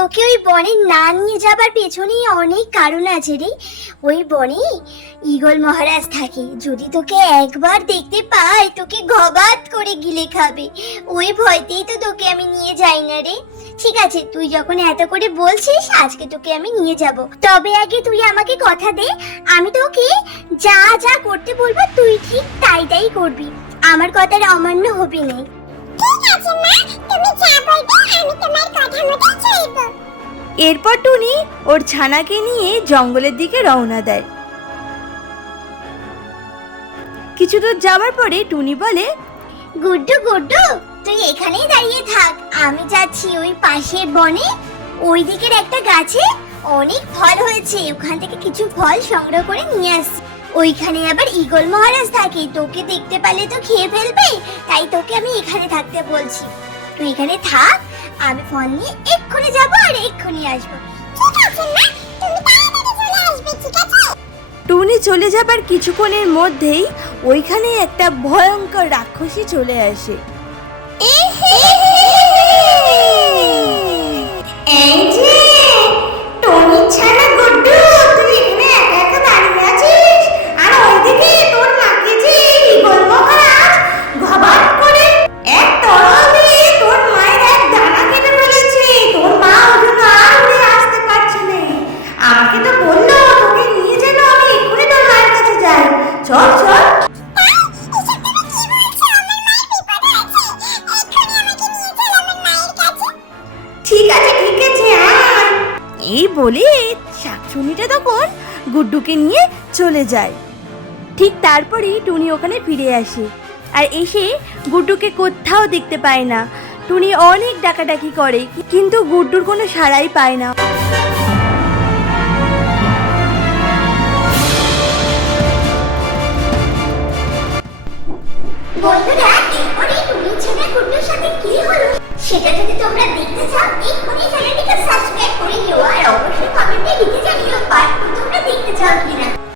তোকে ওই বনে না নিয়ে যাবার পেছনেই অনেক কারণ আছে রে। ওই বনে ঈগল মহারাজ থাকে, যদি তোকে একবার দেখতে পায়, তোকে গবাত করে গিলে খাবে। ওই ভয়তেই তো তোকে আমি নিয়ে যাই না রে। ঠিক আছে, তুই যখন এত করে বলছিস, আজকে তোকে আমি নিয়ে যাব। তবে আগে তুই আমাকে কথা দে, আমি তোকে যা যা করতে বলব, তুই ঠিক তাই তাই করবি। আমার কথার অমান্য হবে না। ঠিক আছে মা, তুমি যা এরপর টুনি ওর ছানাকে নিয়ে জঙ্গলের দিকে রওনা দেয়। কিছু দূর যাওয়ার পরে টুনি বলে, গুড্ডু গুড্ডু, তুই এখানেই দাঁড়িয়ে থাক। আমি যাচ্ছি ওই পাশের বনে। ওই দিকের একটা গাছে অনেক ফল হয়েছে। ওখান থেকে কিছু ফল সংগ্রহ করে নিয়ে আসছি ওইখানে আবার ঈগল মহারাজ থাকে। তোকে দেখতে পারলে তো খেয়ে ফেলবে। তাই তোকে আমি এখানে থাকতে বলছি। তুই এখানে থাক আমি ফোন নিয়ে এক্ষুনি যাব আর এক্ষুনি আসব। ঠিক আছে মা। তুমি তাড়াতাড়ি চলে আসবে ঠিক আছে? টুনি চলে যাবার কিছুক্ষণের মধ্যেই ওইখানে একটা ভয়ঙ্কর রাক্ষসী চলে আসে। এই বলে শাকচুনিটা তখন গুড্ডুকে নিয়ে চলে যায়। ঠিক তারপরেই টুনি ওখানে ফিরে আসে আর এসে গুড্ডুকে কোথাও দেখতে পায় না। টুনি অনেক ডাকাডাকি করে, কিন্তু গুড্ডুর কোনো সাড়াই পায় না। সেটা যদি তোমরা